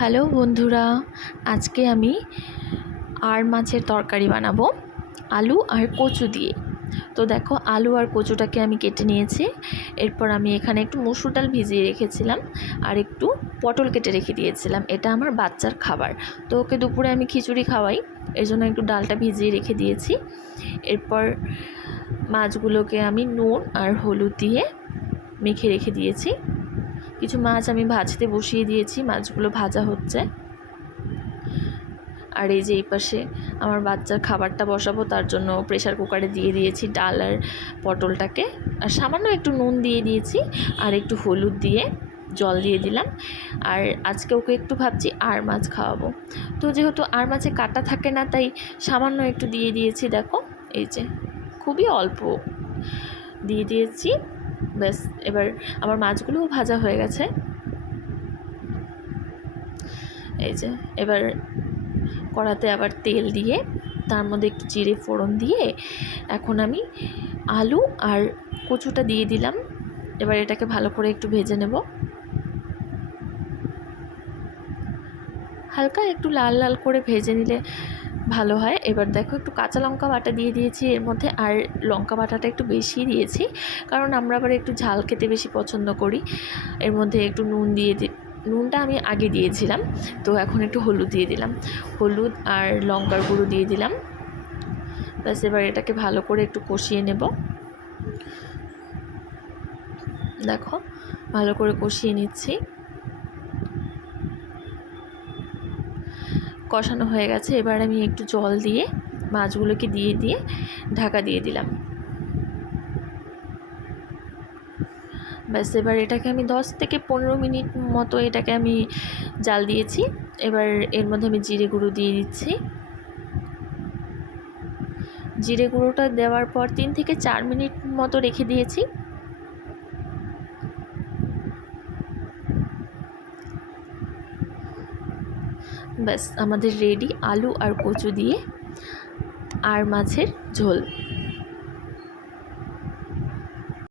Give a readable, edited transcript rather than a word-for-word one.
Hello বন্ধুরা, আজকে আমি আর মাছের তরকারি বানাবো আলু আর কচু দিয়ে। তো দেখো, আলু আর কচুটাকে আমি কেটে নিয়েছি। এরপর আমি এখানে একটু মসুর ডাল ভিজিয়ে রেখেছিলাম আর একটু পটল কেটে রেখে দিয়েছিলাম। এটা আমার বাচ্চার খাবার, তো ওকে দুপুরে আমি খিচুড়ি খাওয়াই, এর জন্য একটু ডালটা ভিজিয়ে রেখে দিয়েছি। এরপর মাছগুলোকে আমি নুন আর হলুদ দিয়ে মেখে রেখে দিয়েছি। কিছু মাছ আমি ভাজতে বসিয়ে দিয়েছি, মাছগুলো ভাজা হচ্ছে। আর এই যে এই পাশে আমার বাচ্চার খাবারটা বসাবো, তার জন্য প্রেসার কুকারে দিয়ে দিয়েছি ডাল আর পটলটাকে, আর সামান্য একটু নুন দিয়ে দিয়েছি আর একটু হলুদ দিয়ে জল দিয়ে দিলাম। আর আজকে ওকে একটু ভাবছি আর মাছ খাওয়াবো, তো যেহেতু আর মাছে কাটা থাকে না, তাই সামান্য একটু দিয়ে দিয়েছি। দেখো, এই যে খুবই অল্প দিয়ে দিয়েছি। ব্যাস, এবার আমার মাছগুলোও ভাজা হয়ে গেছে। এই যে এবার কড়াতে আবার তেল দিয়ে তার মধ্যে একটু জিরে ফোড়ন দিয়ে এখন আমি আলু আর কচুটা দিয়ে দিলাম। এবার এটাকে ভালো করে একটু ভেজে নেব, হালকা একটু লাল লাল করে ভেজে নিলে ভালো হয়। এবার দেখো, একটু কাঁচা লঙ্কা বাটা দিয়ে দিয়েছি এর মধ্যে, আর লঙ্কা বাটাটা একটু বেশি দিয়েছি, কারণ আমরা আবার একটু ঝাল খেতে বেশি পছন্দ করি। এর মধ্যে একটু নুন দিয়ে নুনটা আমি আগে দিয়েছিলাম, তো এখন একটু হলুদ দিয়ে দিলাম, হলুদ আর লঙ্কার গুঁড়ো দিয়ে দিলাম। ব্যাস, এবার এটাকে ভালো করে একটু কষিয়ে নেব। দেখো, ভালো করে কষিয়ে নিচ্ছি। কষানো হয়ে গেছে, এবার আমি একটু জল দিয়ে মাছগুলোকে দিয়ে ঢাকা দিয়ে দিলাম। ব্যাস, এবার এটাকে আমি 10 থেকে 15 মিনিট মতো এটাকে আমি জাল দিয়েছি। এবার এর মধ্যে আমি জিরে গুঁড়ো দিয়ে দিচ্ছি। জিরে গুঁড়োটা দেওয়ার পর 3 থেকে 4 মিনিট মতো রেখে দিয়েছি। ব্যাস, আমাদের রেডি আলু আর কচু দিয়ে আর মাছের ঝোল।